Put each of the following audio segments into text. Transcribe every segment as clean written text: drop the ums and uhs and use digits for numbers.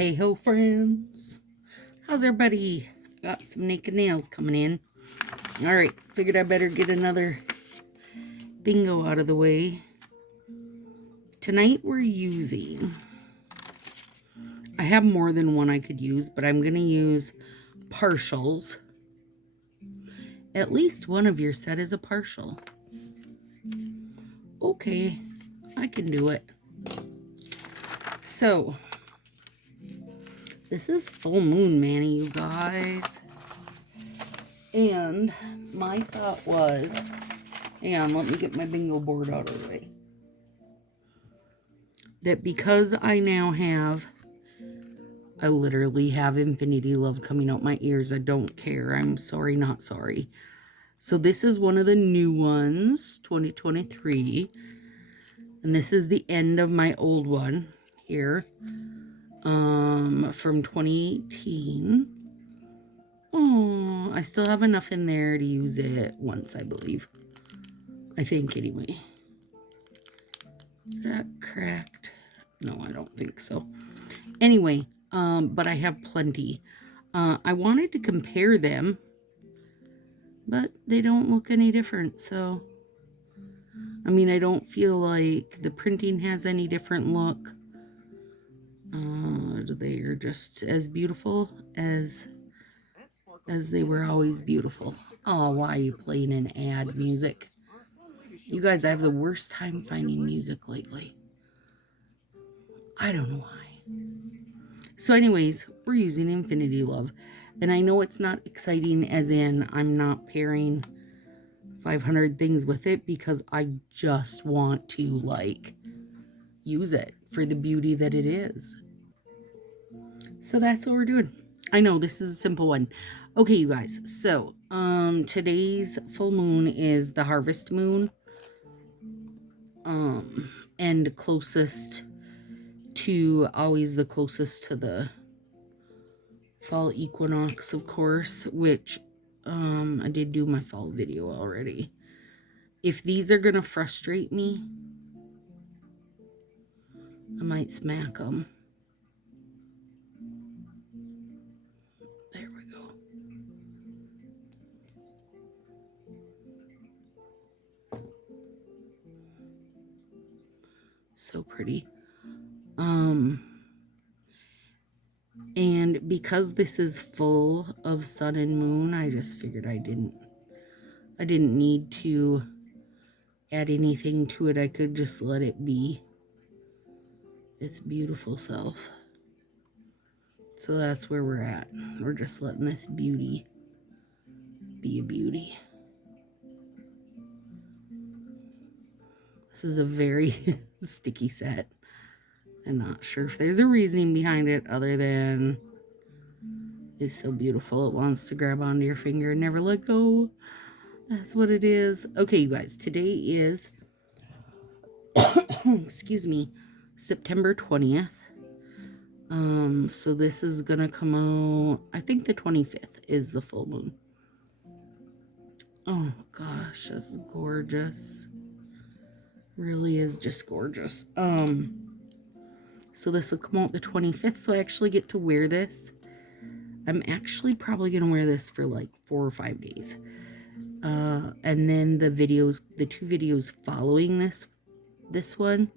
hey ho, friends. How's everybody? Got some naked nails coming in. Alright, figured I better get another bingo out of the way. Tonight we're using, I have more than one I could use, but I'm going to use partials. At least one of your set is a partial. Okay, I can do it. So, this is full moon, Manny, you guys. And my thought was, hang on, let me get my bingo board out of the way. That because I now have, I literally have Infinity Love coming out my ears. I don't care. I'm sorry, not sorry. So this is one of the new ones, 2023. And this is the end of my old one here. From 2018. Oh, I still have enough in there to use it once, I believe. I think, anyway. Is that cracked? No, I don't think so. Anyway, but I have plenty. I wanted to compare them, but they don't look any different, so... I mean, I don't feel like the printing has any different look. They are just as beautiful as they were always beautiful. Oh, why are you playing an ad music? You guys, I have the worst time finding music lately. I don't know why. So anyways, we're using Infinity Love. And I know it's not exciting as in I'm not pairing 500 things with it because I just want to, like, use it for the beauty that it is. So that's what we're doing. I know this is a simple one. Okay, you guys. So, today's full moon is the harvest moon. And closest to, always the closest to the fall equinox, of course, which, I did do my fall video already. If these are going to frustrate me, I might smack them. There we go. So pretty. And because this is full of sun and moon, I just figured I didn't need to add anything to it. I could just let it be its beautiful self. So that's where we're at. We're just letting this beauty be a beauty. This is a very sticky set. I'm not sure if there's a reasoning behind it other than it's so beautiful. It wants to grab onto your finger and never let go. That's what it is. Okay, you guys, today is, excuse me, September 20th. So this is gonna come out, I think the 25th is the full moon. Oh gosh, that's gorgeous. Really is just gorgeous. So this will come out the 25th, so I actually get to wear this. I'm actually probably gonna wear this for like 4 or 5 days. And then the two videos following this one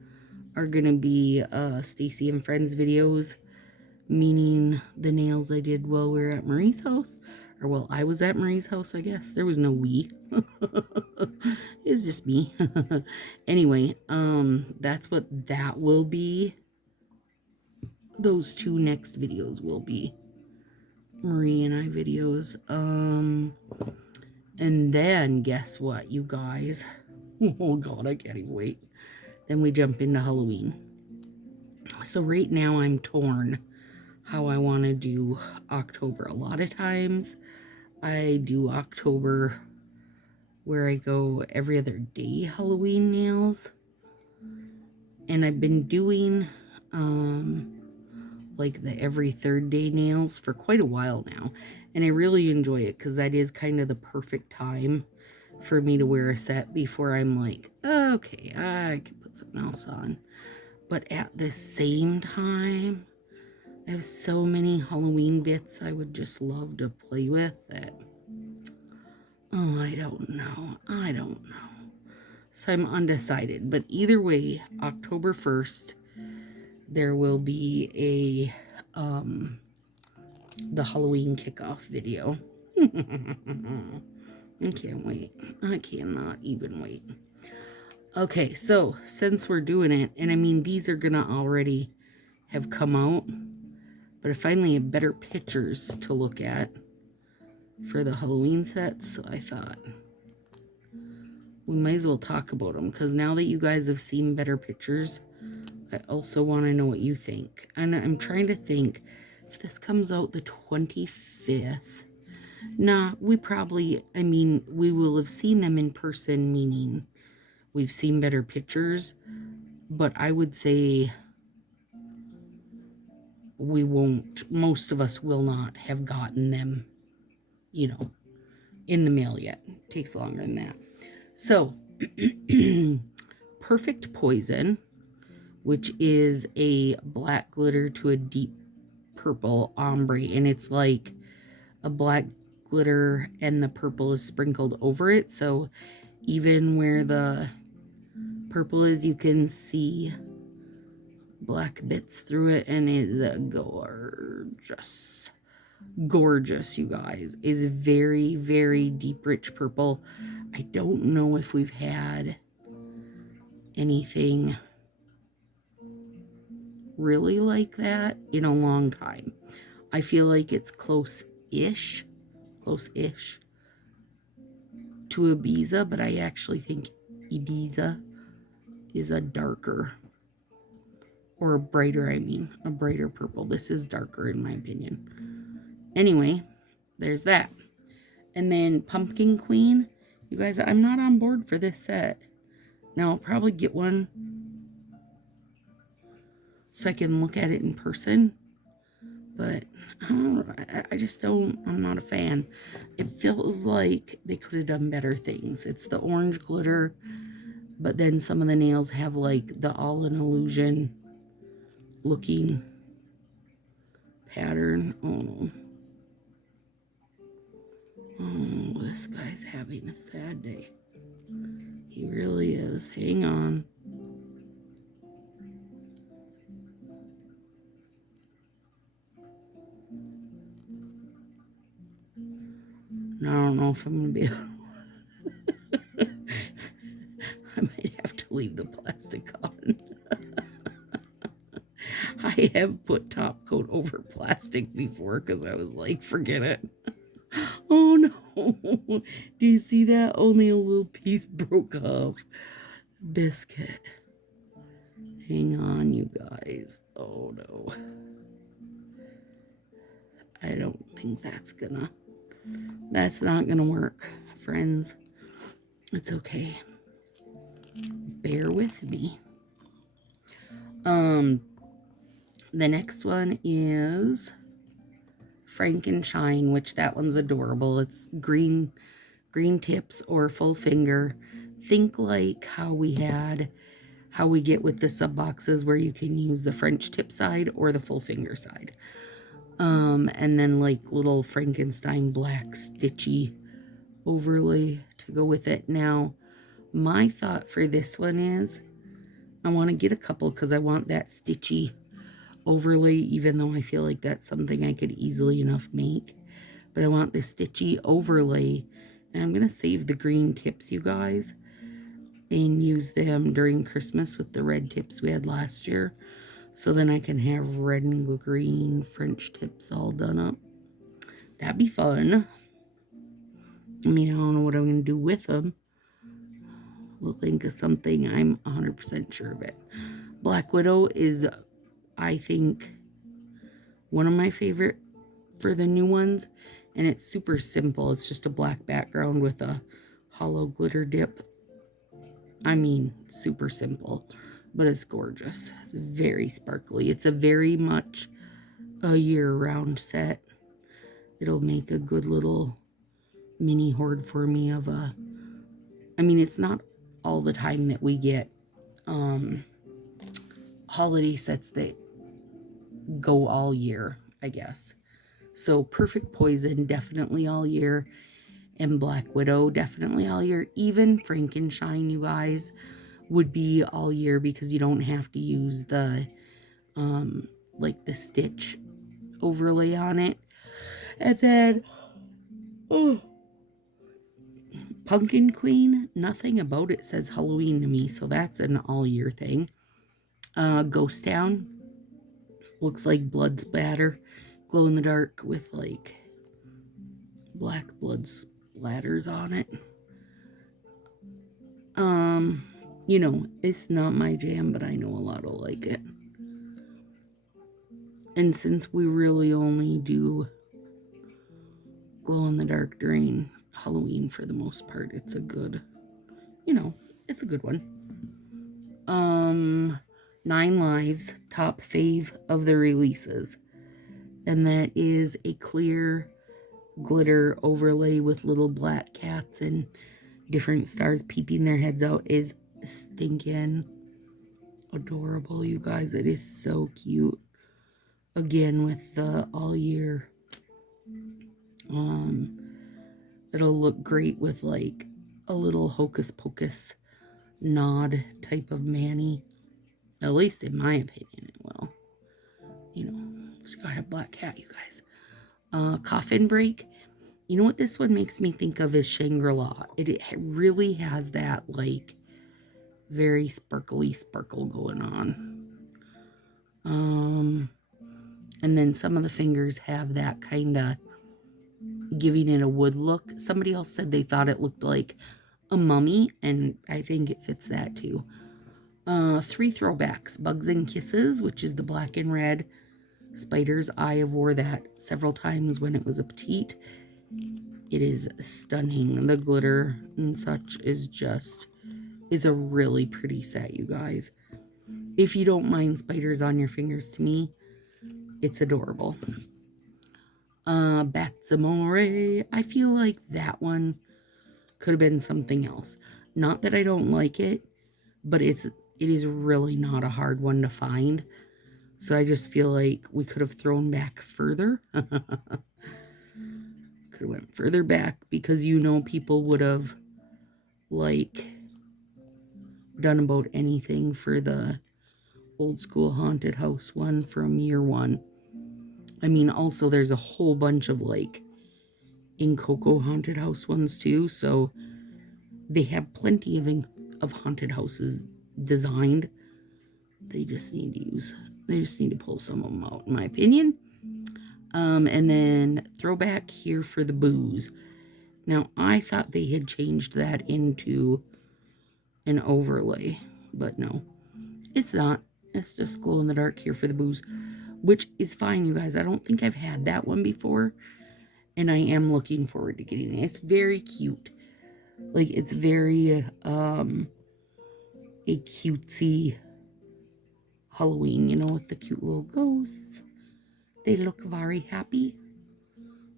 are gonna be Stacy and Friends videos, meaning the nails I did while we were at Marie's house, or while I was at Marie's house, I guess. There was no we. It's just me. Anyway, that's what that will be. Those two next videos will be Marie and I videos. And then guess what, you guys? Oh god, I can't even wait. Then we jump into Halloween. So right now I'm torn how I want to do October. A lot of times I do October where I go every other day Halloween nails. And I've been doing like the every third day nails for quite a while now. And I really enjoy it because that is kind of the perfect time for me to wear a set before I'm like, okay, I can put something else on. But at the same time, I have so many Halloween bits I would just love to play with that. Oh, I don't know. I don't know. So I'm undecided. But either way, October 1st, there will be the Halloween kickoff video. I can't wait. I cannot even wait. Okay, so since we're doing it, and I mean, these are gonna already have come out, but I finally have better pictures to look at for the Halloween sets, so I thought we might as well talk about them, because now that you guys have seen better pictures, I also want to know what you think. And I'm trying to think, if this comes out the 25th, nah, we probably, I mean, we will have seen them in person, meaning we've seen better pictures, but I would say we won't, most of us will not have gotten them, you know, in the mail yet. It takes longer than that. So, Perfect Poison, which is a black glitter to a deep purple ombre, and it's like a black glitter and the purple is sprinkled over it, so even where the purple is, you can see black bits through it, and it's gorgeous. Gorgeous, you guys. Is very, very deep, rich purple. I don't know if we've had anything really like that in a long time. I feel like it's close-ish to Ibiza, but I actually think Ibiza is a darker, or a brighter, I mean, a brighter purple. This is darker in my opinion. Anyway, there's that. And then Pumpkin Queen. You guys, I'm not on board for this set. Now, I'll probably get one so I can look at it in person. But I just don't, I'm not a fan. It feels like they could have done better things. It's the orange glitter, but then some of the nails have like the all an illusion looking pattern. Oh, this guy's having a sad day. He really is. Hang on. I don't know if I'm going to be able I might have to leave the plastic on. I have put top coat over plastic before because I was like, forget it. Oh no. Do you see that? Only a little piece broke off. Biscuit. Hang on, you guys. Oh no. I don't think that's not gonna work, friends. It's okay. Bear with me. The next one is Frankenshine, which that one's adorable. It's green tips or full finger. Think like how we get with the sub boxes where you can use the French tip side or the full finger side. And then like little Frankenstein black stitchy overlay to go with it. Now, my thought for this one is I want to get a couple because I want that stitchy overlay, even though I feel like that's something I could easily enough make. But I want the stitchy overlay, and I'm going to save the green tips, you guys, and use them during Christmas with the red tips we had last year. So then I can have red and green French tips all done up. That'd be fun. I mean, I don't know what I'm going to do with them. We'll think of something. I'm 100% sure of it. Black Widow is, I think, one of my favorite for the new ones. And it's super simple. It's just a black background with a hollow glitter dip. I mean, super simple, but it's gorgeous. It's very sparkly. It's a very much a year-round set. It'll make a good little mini hoard for me of a... I mean, it's not all the time that we get holiday sets that go all year, I guess. So Perfect Poison, definitely all year. And Black Widow, definitely all year. Even Frankenshine, you guys, would be all year because you don't have to use the, like the stitch overlay on it. And then, oh, Pumpkin Queen, nothing about it says Halloween to me, so that's an all year thing. Ghost Town, looks like blood splatter, glow in the dark with like black blood splatters on it. You know, it's not my jam, but I know a lot will like it. And since we really only do glow in the dark during Halloween for the most part, it's a good, you know, it's a good one. 9 Lives, top fave of the releases. And that is a clear glitter overlay with little black cats and different stars peeping their heads out. Is stinking adorable, you guys. It is so cute. Again, with the all year. It'll look great with like a little hocus pocus nod type of Manny. At least in my opinion, it will. You know, just gotta have black cat, you guys. Coffin Break. You know what this one makes me think of is Shangri-La. It really has that like very sparkly sparkle going on. And then some of the fingers have that kind of giving it a wood look. Somebody else said they thought it looked like a mummy, and I think it fits that too. 3 throwbacks. Bugs and Kisses, which is the black and red spider's eye. I wore that several times when it was a petite. It is stunning. The glitter and such is a really pretty set, you guys. If you don't mind spiders on your fingers, to me, it's adorable. Bats Amore. I feel like that one could have been something else. Not that I don't like it, but it is really not a hard one to find. So I just feel like we could have thrown back further. Could have went further back because you know people would have like done about anything for the old school haunted house one from year 1. I mean, also there's a whole bunch of like in Coco haunted house ones too, so they have plenty of haunted houses designed. They just need to pull some of them out, in my opinion. And then throwback here for the booze. Now, I thought they had changed that into an overlay, but no, it's not. It's just glow in the dark here for the booze, which is fine, you guys. I don't think I've had that one before, and I am looking forward to getting it. It's very cute. Like, it's very, a cutesy Halloween, you know, with the cute little ghosts. They look very happy.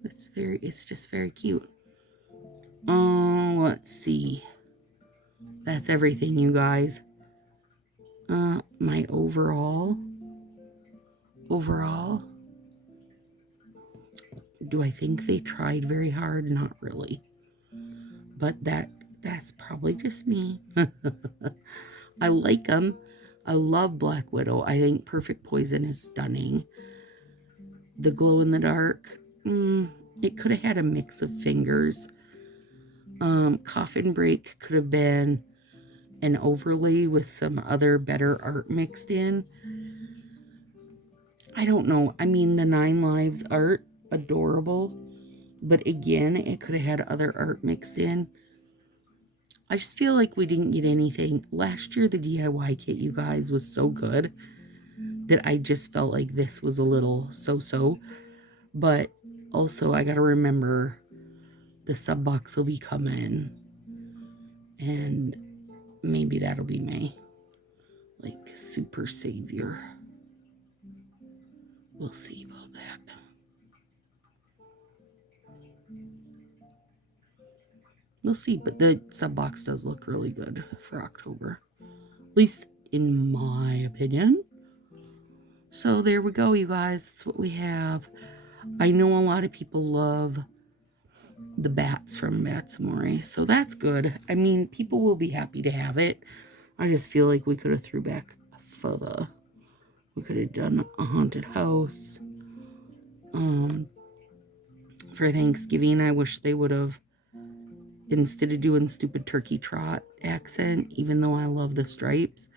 It's just very cute. Let's see. That's everything, you guys. My overall, do I think they tried very hard? Not really. But that's probably just me. I like them. I love Black Widow. I think Perfect Poison is stunning. The glow in the dark, it could have had a mix of fingers. Coffin Break could have been an overlay with some other better art mixed in. I don't know. I mean, the 9 Lives art, adorable. But again, it could have had other art mixed in. I just feel like we didn't get anything. Last year, the DIY kit, you guys, was so good that I just felt like this was a little so-so. But also, I gotta remember the sub box will be coming. And maybe that'll be my, like, super savior. We'll see about that. We'll see, but the sub box does look really good for October. At least in my opinion. So there we go, you guys. That's what we have. I know a lot of people love the bats from Batsamore, so that's good. I mean, people will be happy to have it. I just feel like we could have threw back further. We could have done a haunted house. For Thanksgiving, I wish they would have, instead of doing stupid turkey trot accent, even though I love the stripes,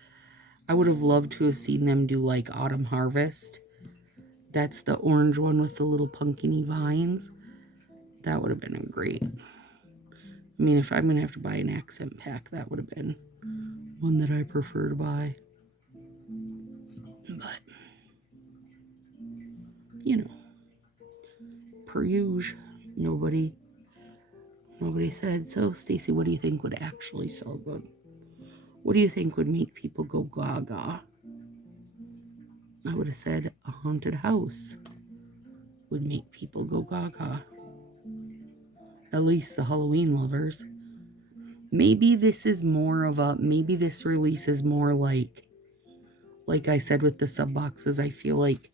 I would have loved to have seen them do like Autumn Harvest. That's the orange one with the little pumpkin-y vines. That would have been great. I mean, if I'm going to have to buy an accent pack, that would have been one that I prefer to buy. But, you know, per usual, nobody said. So, Stacy, what do you think would actually sell good? What do you think would make people go gaga? I would have said a haunted house would make people go gaga. At least the Halloween lovers. Maybe this is more of a, maybe this release is more like I said with the sub boxes, I feel like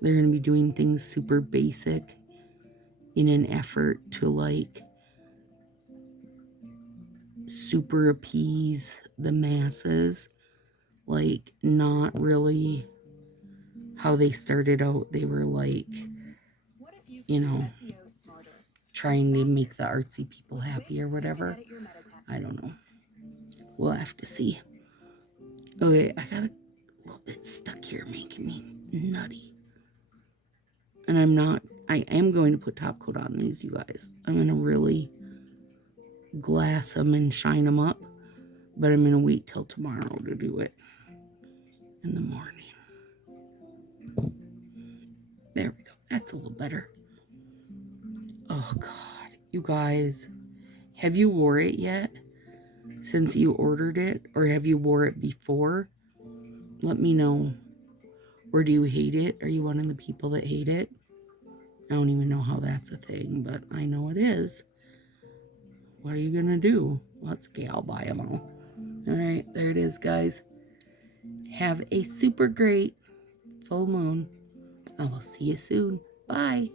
they're going to be doing things super basic in an effort to like super appease the masses. Like, not really how they started out. They were like, you know, trying to make the artsy people happy or whatever. I don't know. We'll have to see. Okay, I got a little bit stuck here making me nutty. And I am going to put top coat on these, you guys. I'm going to really glass them and shine them up. But I'm going to wait till tomorrow to do it in the morning. There we go. That's a little better. Oh, God. You guys, have you wore it yet since you ordered it? Or have you wore it before? Let me know. Or do you hate it? Are you one of the people that hate it? I don't even know how that's a thing, but I know it is. What are you going to do? Well, it's okay. I'll buy them all. All right. There it is, guys. Have a super great full moon. I will see you soon. Bye.